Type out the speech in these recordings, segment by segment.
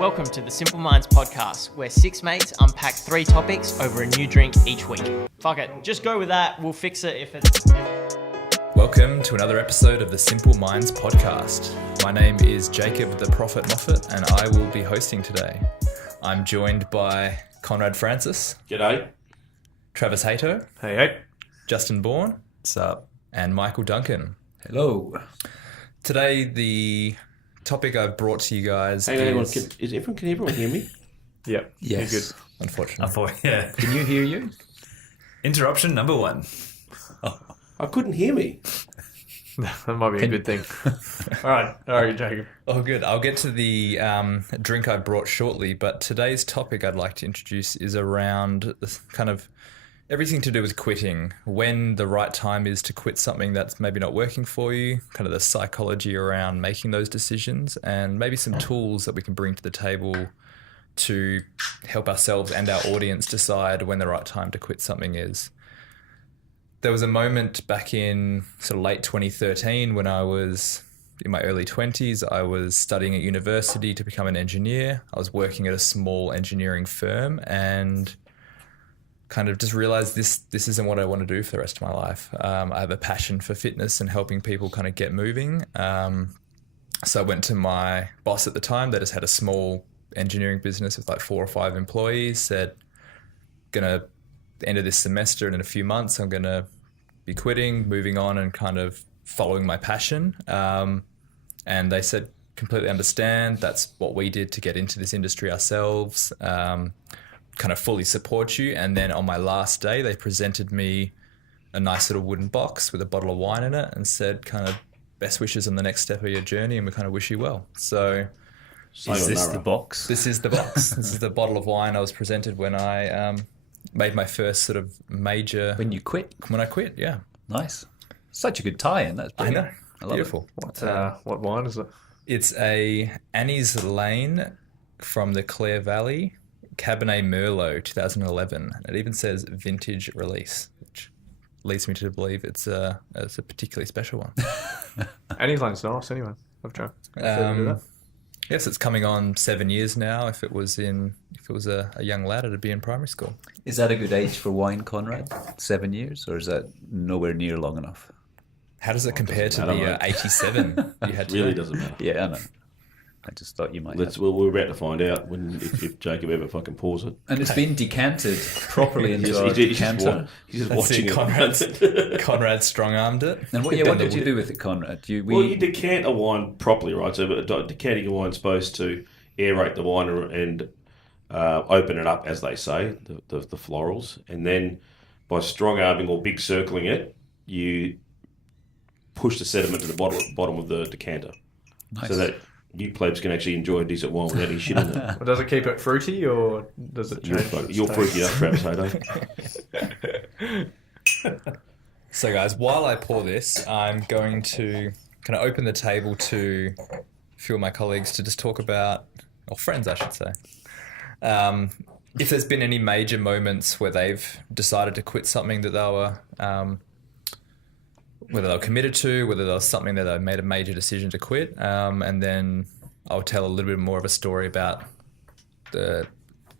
Welcome to the Simple Minds podcast, where six mates unpack three topics over a new drink each week. Fuck it, just go with that. We'll fix it if it's... Welcome to another episode of the Simple Minds podcast. My name is Jacob the Prophet Moffat, and I will be hosting today. I'm joined by Conrad Francis. G'day. Travis Hato. Hey. Justin Bourne. What's up? And Michael Duncan. Hello. Today, the topic I've brought to you guys Hang on, is... can everyone hear me? Yep. Yes, You're good. unfortunately. Yeah. Can you hear you? Interruption number one. I couldn't hear me. That might be a good thing. All right, Jacob. Oh, good. I'll get to the drink I brought shortly, but today's topic I'd like to introduce is around this kind of everything to do with quitting, when the right time is to quit something that's maybe not working for you, kind of the psychology around making those decisions, and maybe some tools that we can bring to the table to help ourselves and our audience decide when the right time to quit something is. There was a moment back in sort of late 2013 when I was in my early 20s. I was studying at university to become an engineer. I was working at a small engineering firm and kind of just realized this isn't what I want to do for the rest of my life. I have a passion for fitness and helping people kind of get moving. So I went to my boss at the time that just had a small engineering business with like 4 or 5 employees, said, gonna end of this semester and in a few months I'm going to be quitting, moving on and kind of following my passion. And they said, completely understand. That's what we did to get into this industry ourselves. Kind of fully support you. And then on my last day, they presented me a nice little wooden box with a bottle of wine in it and said kind of best wishes on the next step of your journey and we kind of wish you well. So Is this the box? This is the box. This is the bottle of wine I was presented when I made my first sort of major... When you quit? When I quit, yeah. Nice. Such a good tie-in. That's I brilliant. know. I love Beautiful. What wine is it? It's a Annie's Lane from the Clare Valley, Cabernet Merlot 2011. It even says vintage release, which leads me to believe it's a particularly special one. Annie's Lane's nice anyway. I've tried. That. Yes, it's coming on 7 years now. If it was a young lad, it'd be in primary school. Is that a good age for wine, Conrad? 7 years? Or is that nowhere near long enough? How does it compare to the 87 you had to Really know? doesn't matter. Yeah, I know. I just thought you might have. Well, we're about to find out if Jacob ever fucking pours it. And it's been decanted properly into our decanter. He's just That's watching it. Conrad strong-armed it. And what did you do with it, Conrad? Well, you decant a wine properly, right? So decanting a wine's supposed to aerate the wine and open it up, as they say, the florals. And then by strong-arming or big circling it, you push the sediment to the bottom of the decanter. Nice. So that you plebs can actually enjoy a decent wine without any shit in it. Well, does it keep it fruity or does it change? You're freaky up, Travis, So guys, while I pour this, I'm going to kind of open the table to a few of my colleagues to just talk about, or friends I should say, if there's been any major moments where they've decided to quit something that they were, whether they were committed to, whether there was something that they made a major decision to quit, and then I'll tell a little bit more of a story about the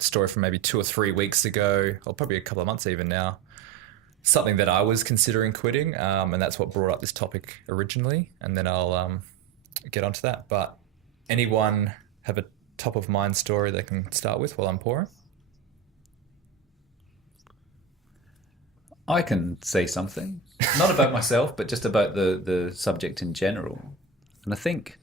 story from maybe 2 or 3 weeks ago, or probably a couple of months even now, something that I was considering quitting, and that's what brought up this topic originally, and then I'll get onto that. But anyone have a top of mind story they can start with while I'm pouring? I can say something, not about myself, but just about the subject in general. And I think,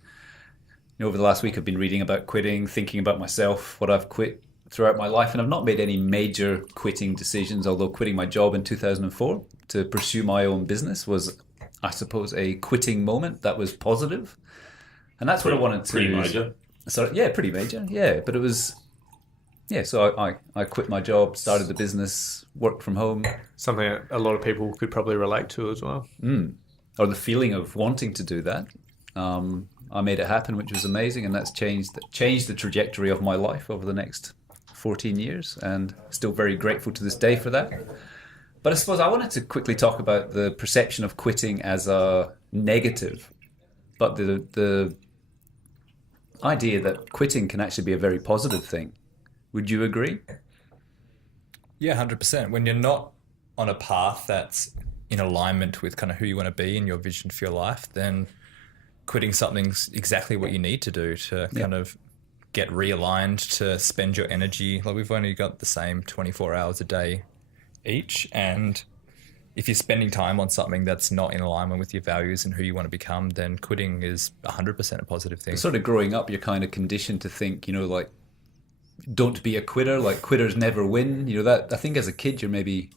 over the last week I've been reading about quitting, thinking about myself, what I've quit throughout my life, and I've not made any major quitting decisions, although quitting my job in 2004 to pursue my own business was, I suppose, a quitting moment that was positive. And that's what I wanted to... Pretty major. So, yeah, pretty major, yeah. But it was... Yeah, so I quit my job, started the business, worked from home. Something a lot of people could probably relate to as well. Or the feeling of wanting to do that. I made it happen, which was amazing, and that's changed the trajectory of my life over the next 14 years, and still very grateful to this day for that. But I suppose I wanted to quickly talk about the perception of quitting as a negative, but the idea that quitting can actually be a very positive thing. Would you agree? Yeah, 100%. When you're not on a path that's in alignment with kind of who you want to be and your vision for your life, then quitting something's exactly what you need to do to kind of get realigned, to spend your energy. Like, we've only got the same 24 hours a day each, and if you're spending time on something that's not in alignment with your values and who you want to become, then quitting is 100% a positive thing. Sort of growing up, you're kind of conditioned to think, like, don't be a quitter, like quitters never win. That, I think as a kid, you're maybe...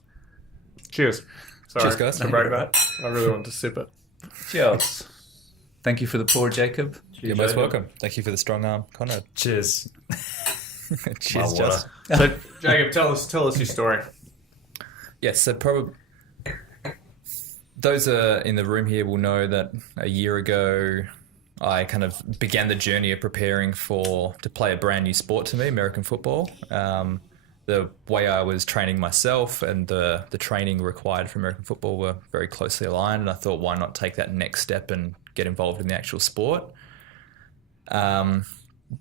Cheers. Sorry, Cheers, guys. to break that. I really want to sip it. Cheers. Thank you for the pour, Jacob. You're most welcome. Thank you for the strong arm, Conrad. Cheers. Cheers, Just. So, Jacob, tell us your story. Yes, so probably those in the room here will know that a year ago I kind of began the journey of preparing to play a brand new sport to me, American football. The way I was training myself and the training required for American football were very closely aligned, and I thought, why not take that next step and get involved in the actual sport?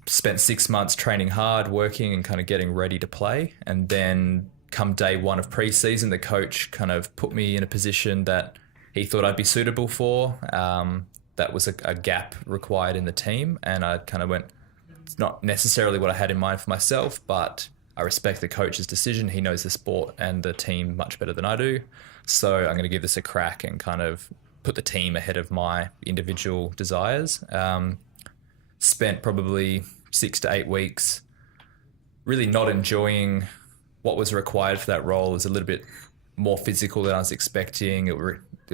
Spent 6 months training hard, working and kind of getting ready to play, and then come day one of preseason, the coach kind of put me in a position that he thought I'd be suitable for. That was a gap required in the team, and I kind of went, it's not necessarily what I had in mind for myself, but I respect the coach's decision. He knows the sport and the team much better than I do, so I'm going to give this a crack and kind of put the team ahead of my individual desires. Spent probably 6 to 8 weeks really not enjoying what was required for that role. It was a little bit more physical than I was expecting. It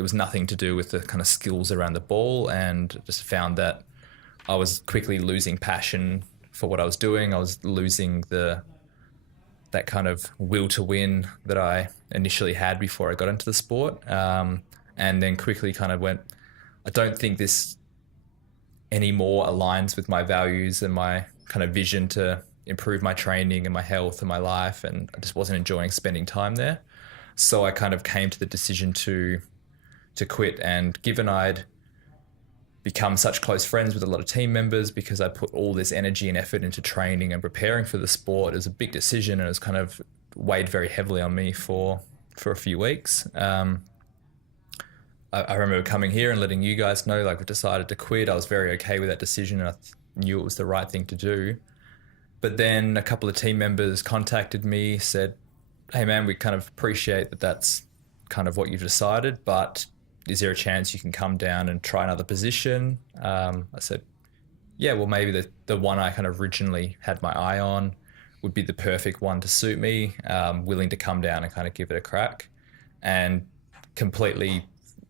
was nothing to do with the kind of skills around the ball, and just found that I was quickly losing passion for what I was doing. I was losing that kind of will to win that I initially had before I got into the sport. And then quickly kind of went, I don't think this anymore aligns with my values and my kind of vision to improve my training and my health and my life, and I just wasn't enjoying spending time there. So I kind of came to the decision to quit, and given I'd become such close friends with a lot of team members because I put all this energy and effort into training and preparing for the sport, it was a big decision, and it was kind of weighed very heavily on me for a few weeks. I remember coming here and letting you guys know, like, we decided to quit. I was very okay with that decision, and I knew it was the right thing to do. But then a couple of team members contacted me, said, hey man, we kind of appreciate that that's kind of what you've decided, but is there a chance you can come down and try another position? I said, yeah, well, maybe the one I kind of originally had my eye on would be the perfect one to suit me, willing to come down and kind of give it a crack. And completely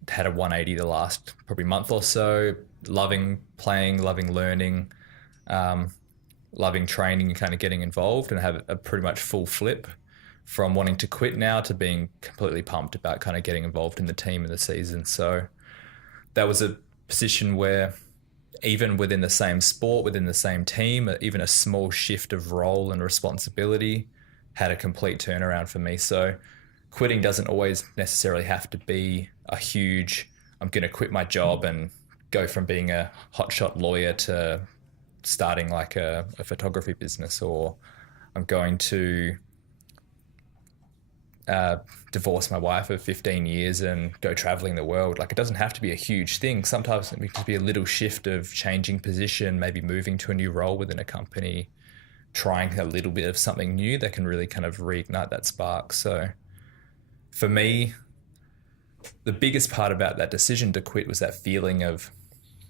had a 180 the last probably month or so, loving playing, loving learning, loving training and kind of getting involved, and have a pretty much full flip from wanting to quit now to being completely pumped about kind of getting involved in the team in the season. So that was a position where even within the same sport, within the same team, even a small shift of role and responsibility had a complete turnaround for me. So quitting doesn't always necessarily have to be a huge, I'm going to quit my job and go from being a hotshot lawyer to starting like a photography business, or I'm going to divorce my wife of 15 years and go traveling the world. Like, it doesn't have to be a huge thing. Sometimes it can just be a little shift of changing position, maybe moving to a new role within a company, trying a little bit of something new that can really kind of reignite that spark. So for me, the biggest part about that decision to quit was that feeling of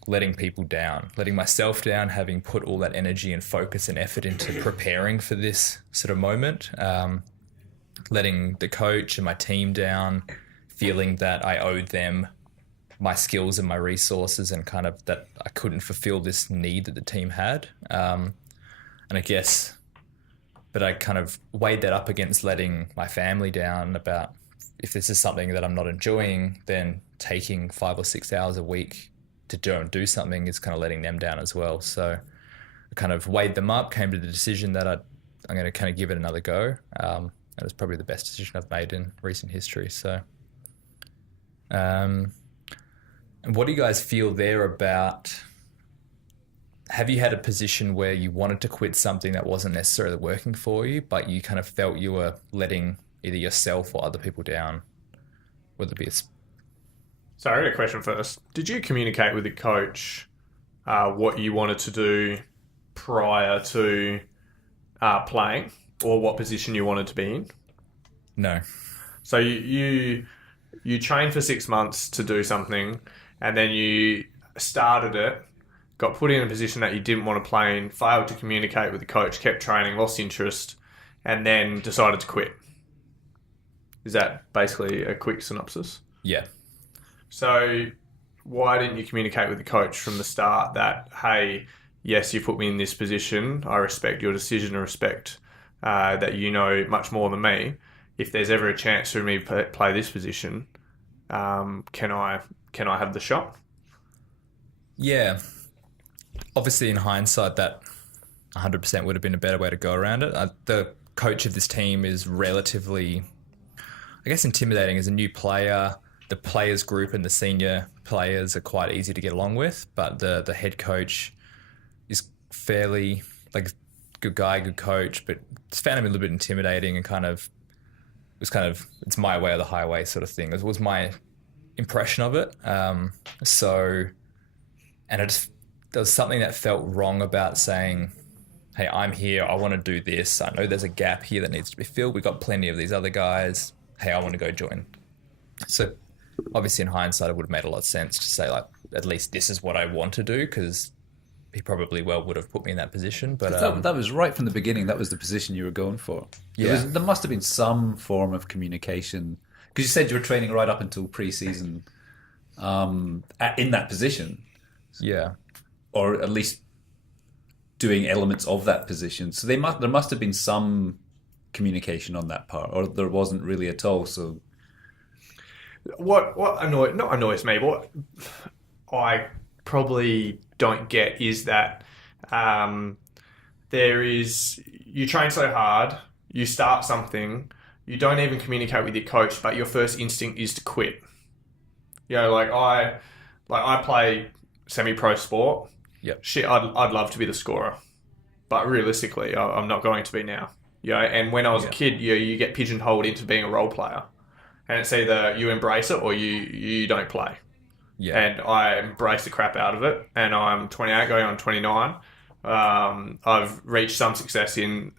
letting people down, letting myself down, having put all that energy and focus and effort into preparing for this sort of moment, letting the coach and my team down, feeling that I owed them my skills and my resources, and kind of that I couldn't fulfill this need that the team had. And I guess, but I kind of weighed that up against letting my family down about, if this is something that I'm not enjoying, then taking 5 or 6 hours a week to do something is kind of letting them down as well. So I kind of weighed them up, came to the decision that I'm going to kind of give it another go. It was probably the best decision I've made in recent history. So, and what do you guys feel there about have you had a position where you wanted to quit something that wasn't necessarily working for you, but you kind of felt you were letting either yourself or other people down? Whether it be So I got a question first. Did you communicate with the coach what you wanted to do prior to playing, or what position you wanted to be in? No. So you trained for 6 months to do something, and then you started it, got put in a position that you didn't want to play in, failed to communicate with the coach, kept training, lost interest, and then decided to quit. Is that basically a quick synopsis? Yeah. So why didn't you communicate with the coach from the start that, hey, yes, you put me in this position. I respect your decision. I respect that you know much more than me. If there's ever a chance for me to play this position, can I have the shot? Yeah. Obviously, in hindsight, that 100% would have been a better way to go around it. The coach of this team is relatively, I guess, intimidating as a new player. The players group and the senior players are quite easy to get along with, but the head coach is fairly like good guy, good coach, but just found him a little bit intimidating and it's my way or the highway sort of thing. It was my impression of it. There was something that felt wrong about saying, hey, I'm here, I want to do this. I know there's a gap here that needs to be filled. We've got plenty of these other guys. Hey, I want to go join. So obviously in hindsight, it would have made a lot of sense to say, like, at least this is what I want to do, because he probably would have put me in that position. But that was right from the beginning. That was the position you were going for. Yeah. There must have been some form of communication, because you said you were training right up until pre-season in that position. Yeah. Or at least doing elements of that position. So there must have been some communication on that part, or there wasn't really at all. So What annoys me, what I probably don't get is that you train so hard, you start something, you don't even communicate with your coach, but your first instinct is to quit. You know, like I play semi-pro sport. Yep. Shit, I'd love to be the scorer, but realistically, I'm not going to be now. You know, and when I was a kid, you get pigeonholed into being a role player, and it's either you embrace it or you don't play. Yeah. And I embrace the crap out of it, and I'm 28 going on 29. I've reached some success in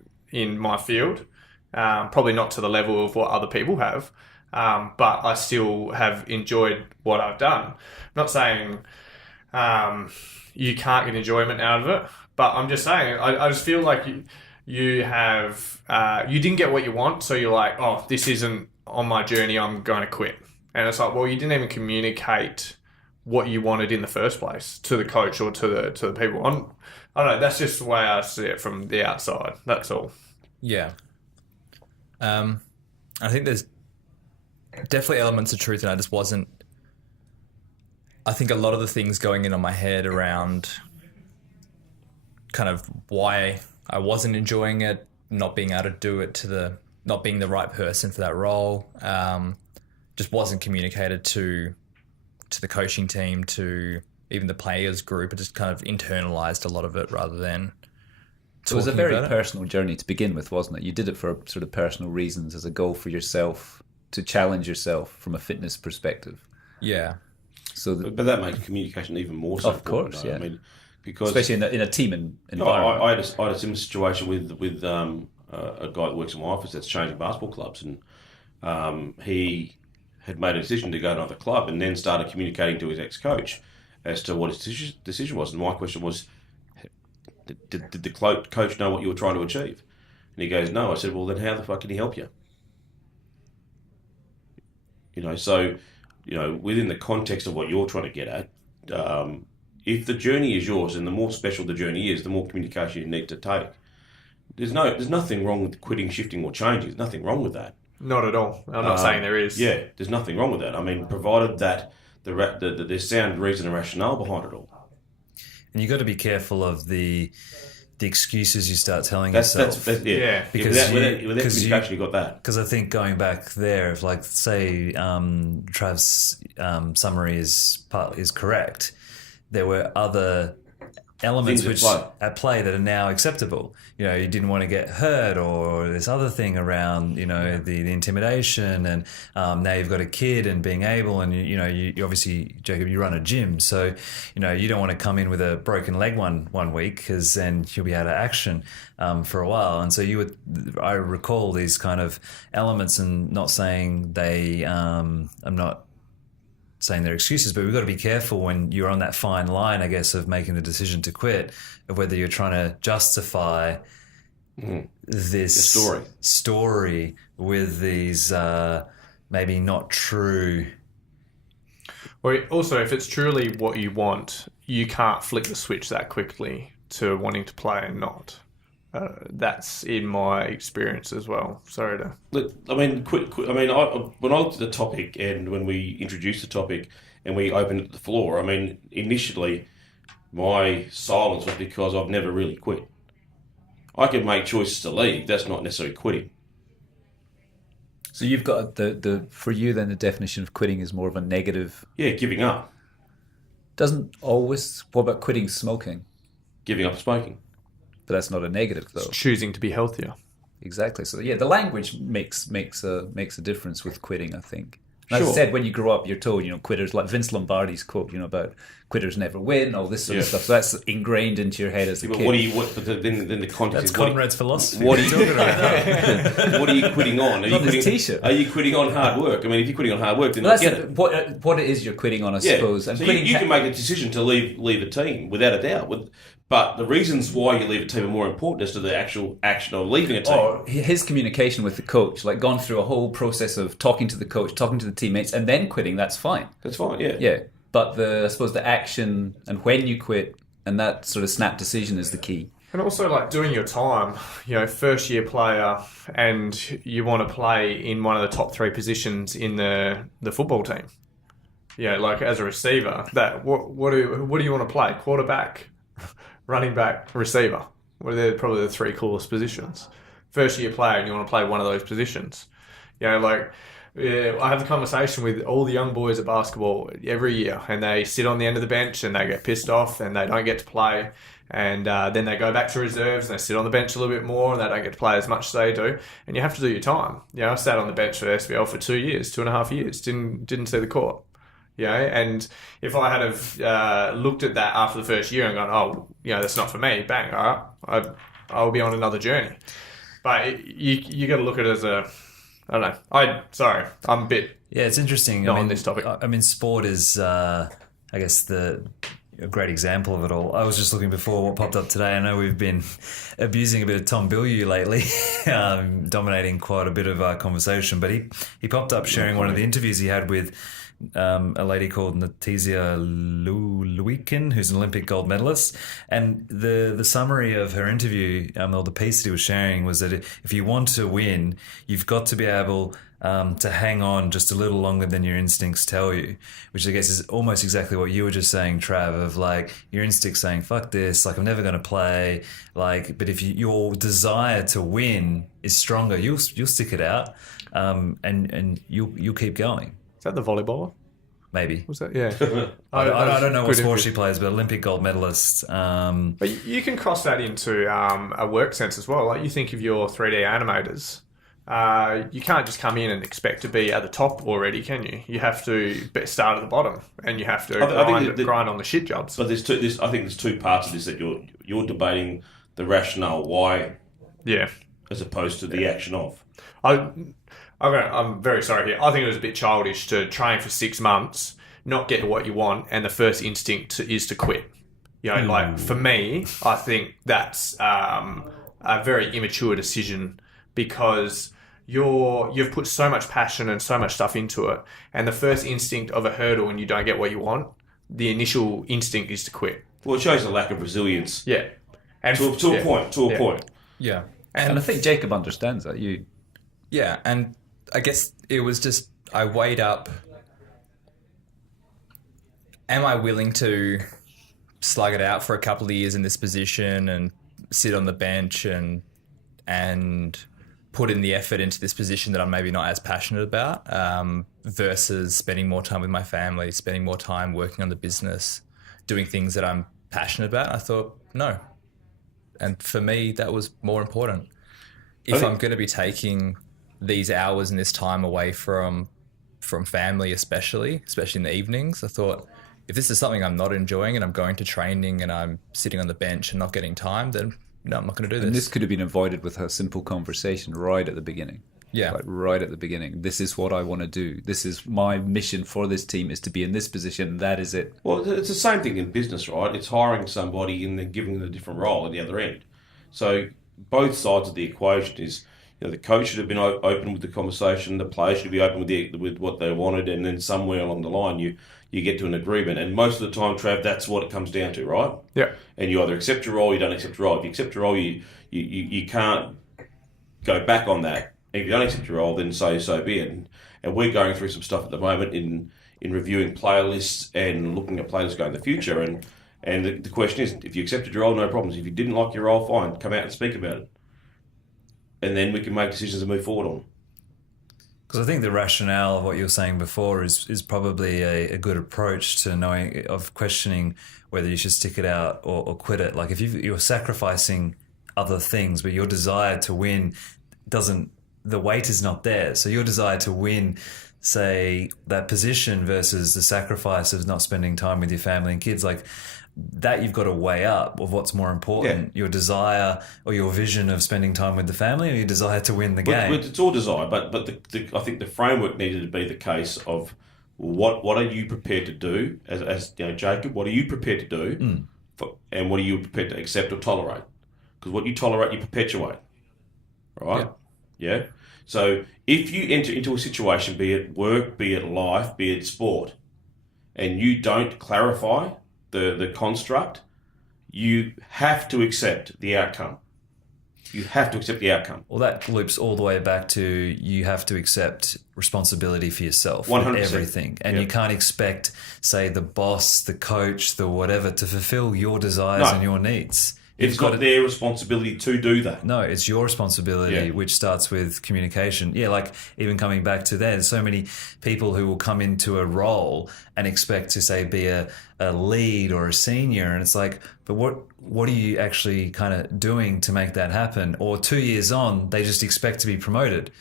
my field, probably not to the level of what other people have, but I still have enjoyed what I've done. I'm not saying you can't get enjoyment out of it, but I'm just saying I just feel like you didn't get what you want, so you're like, oh, this isn't on my journey, I'm going to quit. And it's like, well, you didn't even communicate what you wanted in the first place to the coach or to the people. I don't know, that's just the way I see it from the outside. That's all. Yeah. I think there's definitely elements of truth, and I think a lot of the things going in on my head around kind of why I wasn't enjoying it, not being able to do it not being the right person for that role, just wasn't communicated to the coaching team, to even the players group. It just kind of internalized a lot of it rather than it was a very about it. personal journey to begin with, wasn't it? You did it for sort of personal reasons, as a goal for yourself, to challenge yourself from a fitness perspective. Yeah. So, but that makes communication even more so. Of course, yeah. I mean, because especially in a team environment. I had a similar situation with a guy that works in my office that's changing basketball clubs, and he had made a decision to go to another club, and then started communicating to his ex-coach as to what his decision was. And my question was, did the coach know what you were trying to achieve? And he goes, no. I said, well, then how the fuck can he help you? You know, so, you know, within the context of what you're trying to get at, if the journey is yours, and the more special the journey is, the more communication you need to take. There's nothing wrong with quitting, shifting, or changing. There's nothing wrong with that. Not at all. I'm not saying there is. Yeah, there's nothing wrong with that. I mean, provided that there's sound reason and rationale behind it all. And you got to be careful of the excuses you start telling yourself. Yeah. Because without communication, you got that. Because I think going back there, if like say Trav's summary is correct, there were other elements Things which at play. at play that are now acceptable. You know, you didn't want to get hurt, or this other thing around, you know, the intimidation, and now you've got a kid and being able, and you know, you obviously, Jacob, you run a gym, so you know you don't want to come in with a broken leg one week, because then you'll be out of action for a while. And so I recall these kind of elements, and not saying I'm not saying they're excuses, but we've got to be careful when you're on that fine line, I guess, of making the decision to quit, of whether you're trying to justify this story with these maybe not true. Or also, if it's truly what you want, you can't flick the switch that quickly to wanting to play and not. That's in my experience as well. Sorry to... Look, I mean, when I looked at the topic and when we introduced the topic and we opened the floor, I mean, initially my silence was because I've never really quit. I can make choices to leave. That's not necessarily quitting. So you've got for you then the definition of quitting is more of a negative. Yeah, giving up. Doesn't always. What about quitting smoking? Giving up smoking. But that's not a negative, though. It's choosing to be healthier. Exactly. So yeah, the language makes a difference with quitting, I think. And Sure. as I said, when you grow up, you're told, you know, quitters, like Vince Lombardi's quote, you know, about quitters never win, all this sort of stuff. So that's ingrained into your head as a But kid. then the context That's is Conrad's philosophy. What are you quitting on? Not his t-shirt. Are you quitting on hard work? I mean, if you're quitting on hard work, then Well, I get that's it. what it is you're quitting on, I suppose. And so quitting you can make a decision to leave a team without a doubt. But the reasons why you leave a team are more important as to the actual action of leaving a team. or his communication with the coach, like gone through a whole process of talking to the coach, talking to the teammates, and then quitting. That's fine. That's fine, yeah. Yeah, but I suppose the action and when you quit and that sort of snap decision is the key. And also, like, doing your time, you know, first year player, and you want to play in one of the top 3 positions in the football team. Yeah, like as a receiver, what do you want to play? Quarterback, running back, receiver. Well, they're probably the 3 coolest positions. First year player, and you want to play one of those positions. You know, like, yeah, I have a conversation with all the young boys at basketball every year, and they sit on the end of the bench and they get pissed off and they don't get to play. And then they go back to reserves and they sit on the bench a little bit more and they don't get to play as much as they do. And you have to do your time. You know, I sat on the bench for SVL for 2.5 years, didn't see the court. You know, and if I had have looked at that after the first year and gone, oh, you know, that's not for me, bang, all right, I'll be on another journey. But you got to look at it as I don't know. I'm a bit... Yeah, it's interesting. Not on this topic. I mean, sport is, I guess, a great example of it all. I was just looking before what popped up today. I know we've been abusing a bit of Tom Bilyeu lately, dominating quite a bit of our conversation. But he popped up sharing one of the interviews he had with a lady called Natizia Luikin, who's an Olympic gold medalist. And the summary of her interview, or the piece that he was sharing, was that if you want to win, you've got to be able to hang on just a little longer than your instincts tell you, which I guess is almost exactly what you were just saying, Trav, of like your instincts saying, fuck this, like I'm never going to play. Like, but if your desire to win is stronger, you'll stick it out, and you'll keep going. Is that the volleyballer? Maybe. Was that? Yeah. I don't know what sport she plays, but Olympic gold medalist. But you can cross that into a work sense as well. Like you think of your 3D animators. You can't just come in and expect to be at the top already, can you? You have to start at the bottom, and you have to grind on the shit jobs. But I think there's 2 parts of this that you're debating the rationale why, Yeah, as opposed to the action of. I'm very sorry here. I think it was a bit childish to train for 6 months, not get what you want, and the first instinct is to quit. You know, like for me, I think that's a very immature decision because you've put so much passion and so much stuff into it, and the first instinct of a hurdle when you don't get what you want, the initial instinct is to quit. Well, it shows a lack of resilience. Yeah, and to a point. Yeah. And I think Jacob understands that. Yeah, and I guess it was just, I weighed up, am I willing to slug it out for a couple of years in this position and sit on the bench and put in the effort into this position that I'm maybe not as passionate about, versus spending more time with my family, spending more time working on the business, doing things that I'm passionate about. I thought, no. And for me, that was more important. If I'm going to be taking these hours and this time away from family, especially in the evenings, I thought, if this is something I'm not enjoying and I'm going to training and I'm sitting on the bench and not getting time, then no, I'm not going to do this. And this could have been avoided with a simple conversation right at the beginning. Yeah. Like right at the beginning. This is what I want to do. This is my mission for this team, is to be in this position. That is it. Well, it's the same thing in business, right? It's hiring somebody and then giving them a different role at the other end. So both sides of the equation is, the coach should have been open with the conversation, the players should be open with what they wanted, and then somewhere along the line you get to an agreement. And most of the time, Trav, that's what it comes down to, right? Yeah. And you either accept your role, or you don't accept your role. If you accept your role, you can't go back on that. And if you don't accept your role, then so be it. And we're going through some stuff at the moment in reviewing player lists and looking at players going in the future. And the question is, if you accepted your role, no problems. If you didn't like your role, fine, come out and speak about it. And then we can make decisions and move forward on. Because I think the rationale of what you were saying before is probably a good approach to questioning whether you should stick it out or quit it. Like if you're sacrificing other things, but your desire to win the weight is not there. So your desire to win, say, that position versus the sacrifice of not spending time with your family and kids, like that you've got to weigh up of what's more important, your desire or your vision of spending time with the family, or your desire to win the game. It's all desire, but I think the framework needed to be the case of what are you prepared to do as Jacob? What are you prepared to do, and what are you prepared to accept or tolerate? Because what you tolerate, you perpetuate, right? Yeah. So if you enter into a situation, be it work, be it life, be it sport, and you don't clarify the construct, you have to accept the outcome. You have to accept the outcome. Well, that loops all the way back to you have to accept responsibility for yourself, 100%. with everything. And you can't expect, say, the boss, the coach, the whatever, to fulfill your desires and your needs. It's not their responsibility to do that. No, it's your responsibility, which starts with communication. Yeah, like even coming back to that, there's so many people who will come into a role and expect to, say, be a lead or a senior. And it's like, but what are you actually kind of doing to make that happen? Or 2 years on, they just expect to be promoted.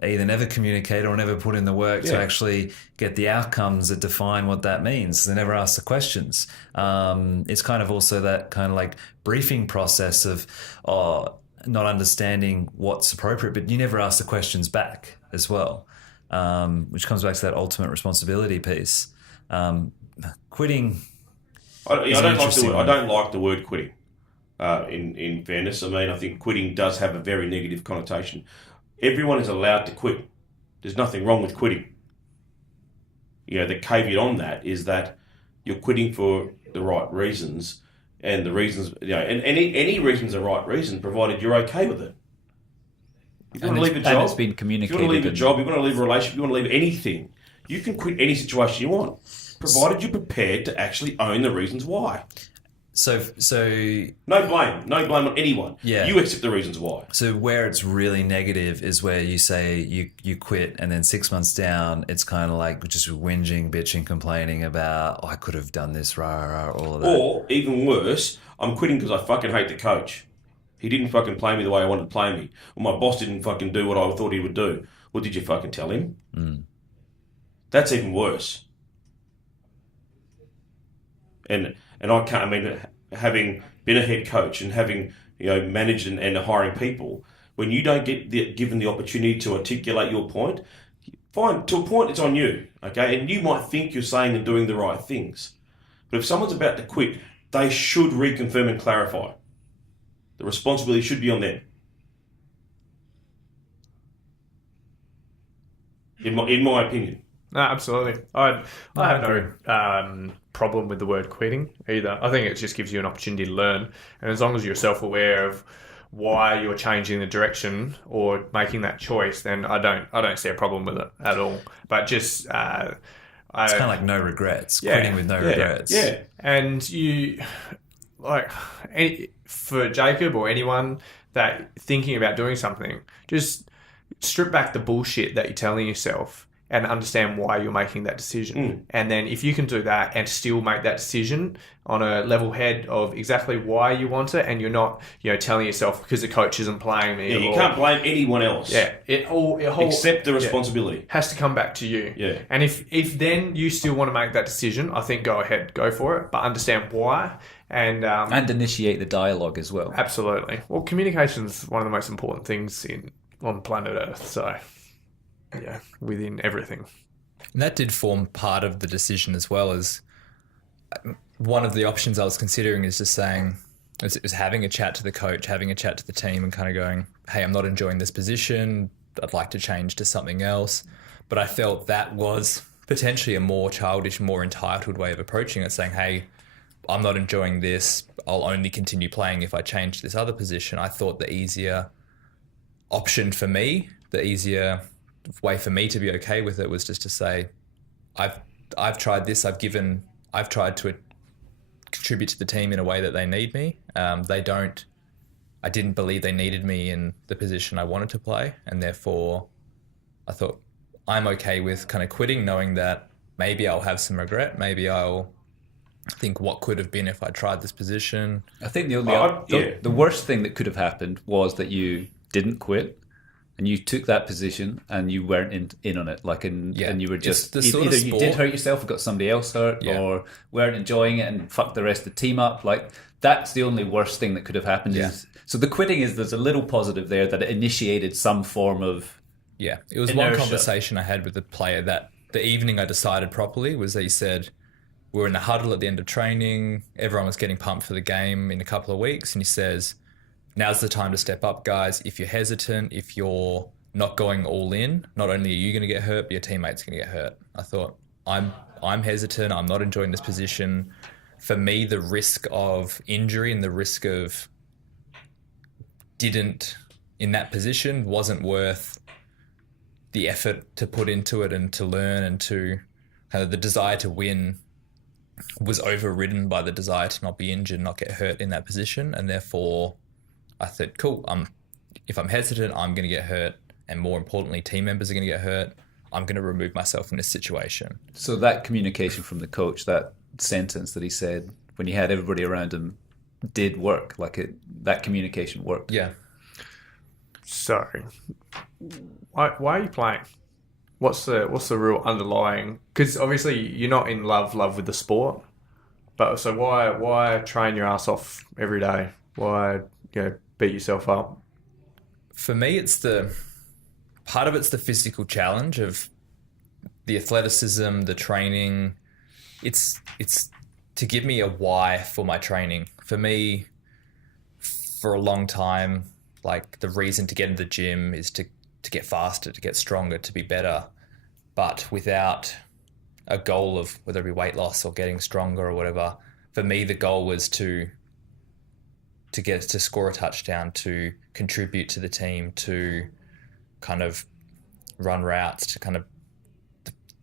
They either never communicate or never put in the work to actually get the outcomes that define what that means. They never ask the questions. It's kind of also that kind of like briefing process of not understanding what's appropriate, but you never ask the questions back as well, which comes back to that ultimate responsibility piece. Quitting. I don't like the word quitting. In fairness, I mean, I think quitting does have a very negative connotation. Everyone is allowed to quit. There's nothing wrong with quitting. The caveat on that is that you're quitting for the right reasons, and the reasons, and any reason's the right reason, provided you're okay with it. If you want to leave a job, it's been communicated. If you want to leave a job, you want to leave a relationship, you want to leave anything, you can quit any situation you want, provided you're prepared to actually own the reasons why. So no blame on anyone. Yeah. You accept the reasons why. So where it's really negative is where you say you quit, and then 6 months down, it's kind of like just whinging, bitching, complaining about, I could have done this, all of that. Or even worse, I'm quitting because I fucking hate the coach. He didn't fucking play me the way I wanted to play me. Or my boss didn't fucking do what I thought he would do. Well, did you fucking tell him? That's even worse. And I can't, I mean, having been a head coach and having, managed and hiring people, when you don't get given the opportunity to articulate your point, fine, to a point it's on you, okay? And you might think you're saying and doing the right things. But if someone's about to quit, they should reconfirm and clarify. The responsibility should be on them. In my opinion. No, absolutely. I have no problem with the word quitting either. I think it just gives you an opportunity to learn, and as long as you're self-aware of why you're changing the direction or making that choice, then I don't see a problem with it at all. But just it's kind of like no regrets, quitting with no regrets. Yeah, and you for Jacob or anyone that thinking about doing something, just strip back the bullshit that you're telling yourself and understand why you're making that decision. And then if you can do that and still make that decision on a level head of exactly why you want it, and you're not, telling yourself because the coach isn't playing me. Yeah, you can't blame anyone else. Yeah, it accept the responsibility. Has to come back to you. Yeah. And if then you still want to make that decision, I think go ahead, go for it, but understand why. And initiate the dialogue as well. Absolutely. Well, communication is one of the most important things on planet Earth. So, yeah, within everything. And that did form part of the decision as well. As one of the options I was considering is just saying, is having a chat to the coach, having a chat to the team, and kind of going, "Hey, I'm not enjoying this position. I'd like to change to something else." But I felt that was potentially a more childish, more entitled way of approaching it, saying, "Hey, I'm not enjoying this. I'll only continue playing if I change this other position." I thought the easier option for me, the easier way for me to be okay with it, was just to say, I've tried this. I've tried to contribute to the team in a way that they need me. I didn't believe they needed me in the position I wanted to play, and therefore I thought I'm okay with kind of quitting, knowing that maybe I'll have some regret. Maybe I'll think what could have been if I tried this position. I think the worst thing that could have happened was that you didn't quit and you took that position and you weren't in on it. And you were just either you did hurt yourself or got somebody else hurt, or weren't enjoying it and fucked the rest of the team up. Like, that's the only worst thing that could have happened. So the quitting there's a little positive there that it initiated some form of it was inertia. One conversation I had with the player that the evening I decided properly was that he said, we were in the huddle at the end of training. Everyone was getting pumped for the game in a couple of weeks. And he says, now's the time to step up, guys. If you're hesitant, if you're not going all in, not only are you going to get hurt, but your teammates are going to get hurt. I thought, I'm hesitant. I'm not enjoying this position. For me, the risk of injury and the risk of in that position wasn't worth the effort to put into it and to learn, and to kind of the desire to win was overridden by the desire to not be injured, not get hurt in that position. And therefore I thought, cool, if I'm hesitant, I'm going to get hurt. And more importantly, team members are going to get hurt. I'm going to remove myself from this situation. So that communication from the coach, that sentence that he said when he had everybody around him, did work. That communication worked. Yeah. So, why are you playing? What's the real underlying? Because obviously you're not in love with the sport, but so why train your ass off every day? Why beat yourself up? For me, part of it's the physical challenge of the athleticism, the training. It's to give me a why for my training. For me, for a long time, like, the reason to get into the gym is to get faster, to get stronger, to be better, but without a goal of whether it be weight loss or getting stronger or whatever. For me, the goal was to score a touchdown, to contribute to the team, to kind of run routes, to kind of,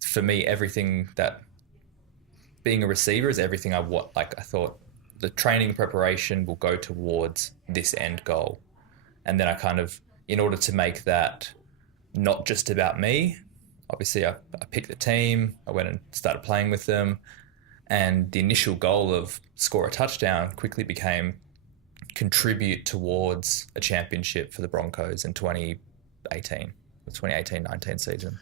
for me, everything that being a receiver is everything I want. Like, I thought the training preparation will go towards this end goal. And then I kind of, in order to make that not just about me, obviously I picked the team, I went and started playing with them, and the initial goal of score a touchdown quickly became contribute towards a championship for the Broncos in 2018, the 2018-19 season.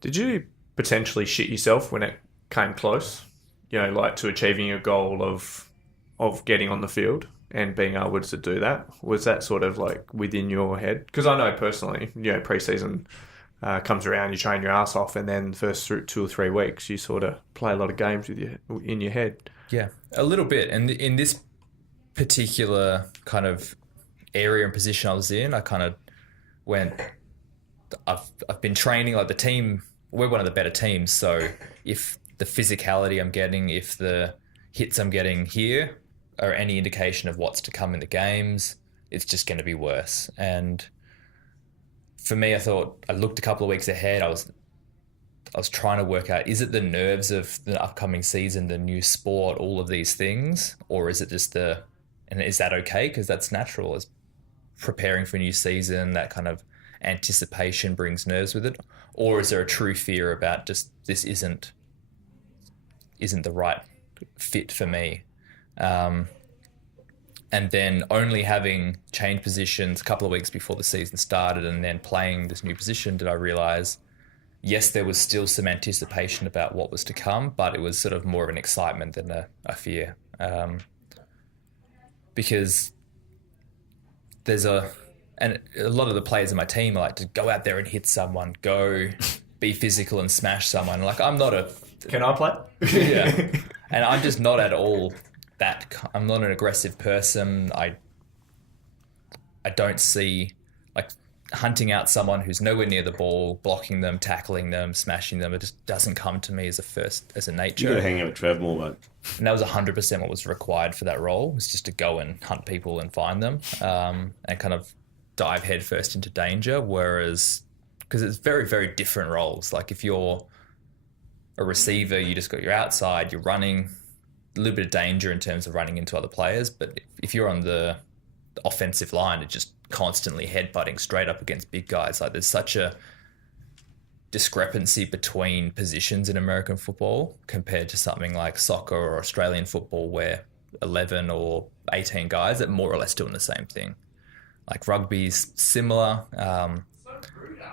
Did you potentially shit yourself when it came close, to achieving your goal of getting on the field and being able to do that? Was that sort of like within your head? Because I know personally, pre-season comes around, you train your ass off, and then the first 2 or 3 weeks you sort of play a lot of games in your head. Yeah, a little bit. And in this particular kind of area and position I was in, I kind of went, I've been training, like, the team, we're one of the better teams, so if the physicality I'm getting, if the hits I'm getting here are any indication of what's to come in the games, it's just going to be worse. And for me, I thought, I looked a couple of weeks ahead. I was trying to work out, is it the nerves of the upcoming season, the new sport, all of these things, or is it just and is that okay? Because that's natural as preparing for a new season, that kind of anticipation brings nerves with it, or is there a true fear about just this isn't the right fit for me? And then only having changed positions a couple of weeks before the season started and then playing this new position did I realise, yes, there was still some anticipation about what was to come, but it was sort of more of an excitement than a fear. Because there's and a lot of the players in my team like to go out there and hit someone, go be physical and smash someone. Like I'm not Can I play? yeah, and I'm just not at all that. I'm not an aggressive person. I don't see like hunting out someone who's nowhere near the ball, blocking them, tackling them, smashing them. It just doesn't come to me as a nature. You got to hang out with Trav more, mate. And that was 100% what was required for that role, was just to go and hunt people and find them, and kind of dive headfirst into danger. Whereas, because it's very, very different roles. Like if you're a receiver, you just got your outside, you're running, a little bit of danger in terms of running into other players. But if you're on the offensive line, it's just constantly headbutting straight up against big guys. Like there's such a discrepancy between positions in American football compared to something like soccer or Australian football, where 11 or 18 guys are more or less doing the same thing. Like rugby's similar,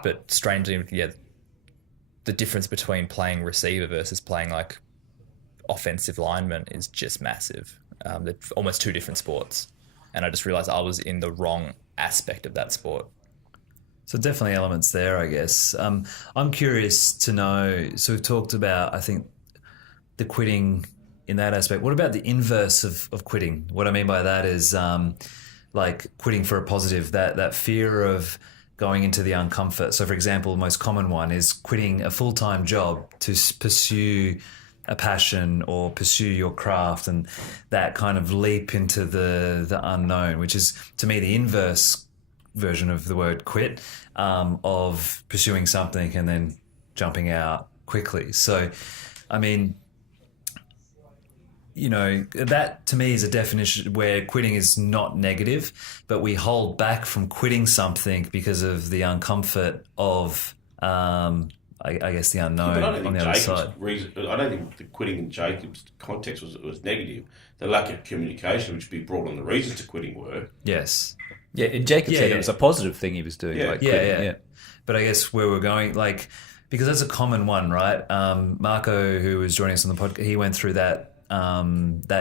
but strangely, yeah, the difference between playing receiver versus playing like offensive lineman is just massive. They're almost two different sports. And I just realised I was in the wrong aspect of that sport. So definitely elements there, I guess. I'm curious to know, so we've talked about, I think, the quitting in that aspect. What about the inverse of quitting? What I mean by that is like quitting for a positive, that fear of going into the uncomfort. So for example, the most common one is quitting a full-time job to pursue a passion or pursue your craft, and that kind of leap into the unknown, which is to me the inverse version of the word quit, of pursuing something and then jumping out quickly. So, I mean, you know, that to me is a definition where quitting is not negative, but we hold back from quitting something because of the uncomfort of, I guess, the unknown on the other side. I don't think the quitting in Jacob's context was negative. The lack of communication, which would be brought on the reasons to quitting were. Yes. Yeah, and Jacob said it was a positive thing he was doing. Yeah. Like quitting. Yeah. But I guess where we're going, like, because that's a common one, right? Marco, who was joining us on the podcast, he went through that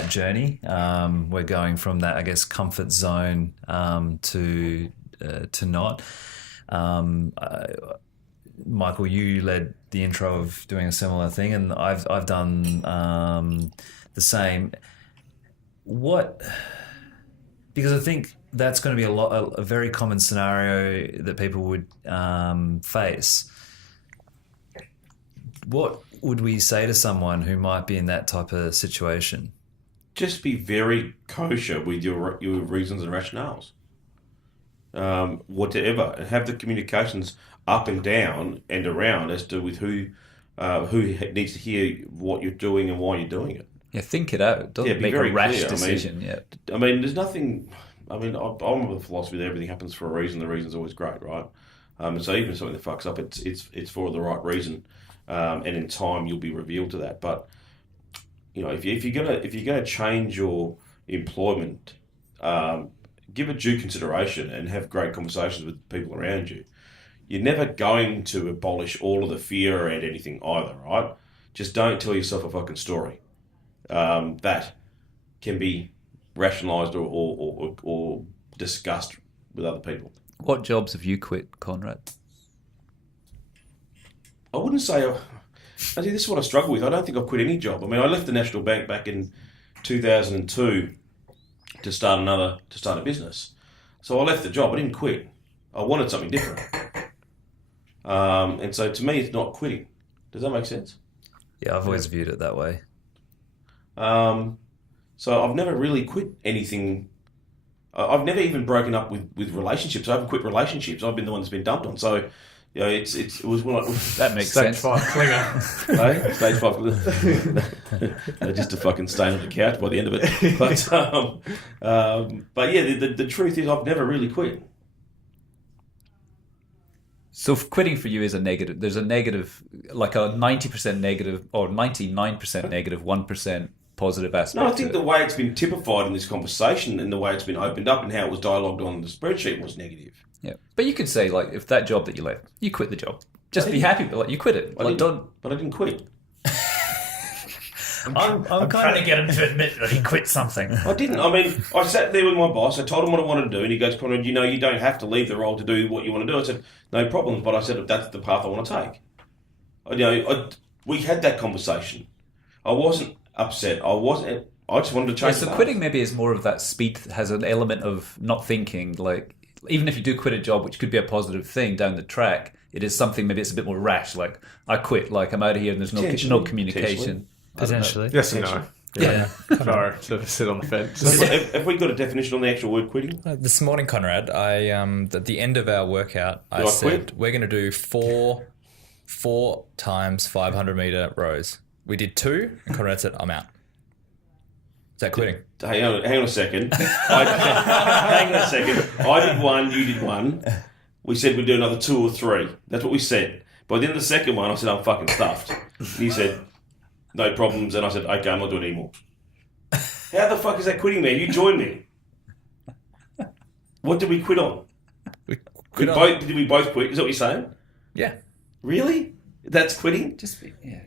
journey. We're going from that, I guess, comfort zone to not. Michael, you led the intro of doing a similar thing, and I've done the same. Because I think that's going to be a very common scenario that people would face. What would we say to someone who might be in that type of situation? Just be very kosher with your reasons and rationales. Whatever, and have the communications up and down and around as to with who needs to hear what you're doing and why you're doing it. Yeah, think it out. Don't make a rash decision. I mean, there's nothing. I mean, I'm of the philosophy that everything happens for a reason. The reason's always great, right? So even if something that fucks up, it's for the right reason, and in time you'll be revealed to that. But you know, if you're gonna change your employment, give it due consideration and have great conversations with people around you. You're never going to abolish all of the fear and anything either, right? Just don't tell yourself a fucking story that can be rationalised or discussed with other people. What jobs have you quit, Conrad? I wouldn't say. I think this is what I struggle with. I don't think I've quit any job. I mean, I left the National Bank back in 2002 to start a business. So I left the job. I didn't quit. I wanted something different. And so to me, it's not quitting. Does that make sense? Yeah, I've always viewed it that way. So I've never really quit anything. I've never even broken up with relationships. I haven't quit relationships. I've been the one that's been dumped on. So, you know, it was when that makes Stage sense. 5 clinger. Hey, stage 5. Just a fucking stain on the couch by the end of it. But yeah, the truth is I've never really quit. So quitting for you is a negative. There's a negative, like a 90% negative or 99% negative, 1% positive aspect. No, I think the way it's been typified in this conversation and the way it's been opened up and how it was dialogued on the spreadsheet was negative. Yeah, but you could say like if that job that you left, you quit the job. Just be happy, but like you quit it. But I didn't quit. I'm trying to get him to admit that he quit something. I didn't. I mean, I sat there with my boss. I told him what I wanted to do, and he goes, "Conrad, you don't have to leave the role to do what you want to do." I said, "No problem," but I said that's the path I want to take. We had that conversation. I wasn't upset. I just wanted to change. So quitting maybe is more of that speed, has an element of not thinking. Like even if you do quit a job, which could be a positive thing down the track, it is something. Maybe it's a bit more rash. Like I quit. Like I'm out of here, and there's no communication. Potentially. Yes and no. Yeah. Sorry, to sit on the fence. Have we got a definition on the actual word quitting? This morning, Conrad, I at the end of our workout, I I said quit? we're going to do four times 500 meter rows. We did 2, and Conrad said, "I'm out." Is that quitting? Hang on a second. Hang on a second. I did 1, you did 1. We said we'd do another 2 or 3. That's what we said. By the end of the second one, I said, "I'm fucking stuffed." And he said, "No problems." And I said, "Okay, I'm not doing it anymore." How the fuck is that quitting, man? You joined me. What did we quit on? We Did we both quit? Is that what you're saying? Yeah. Really? That's quitting?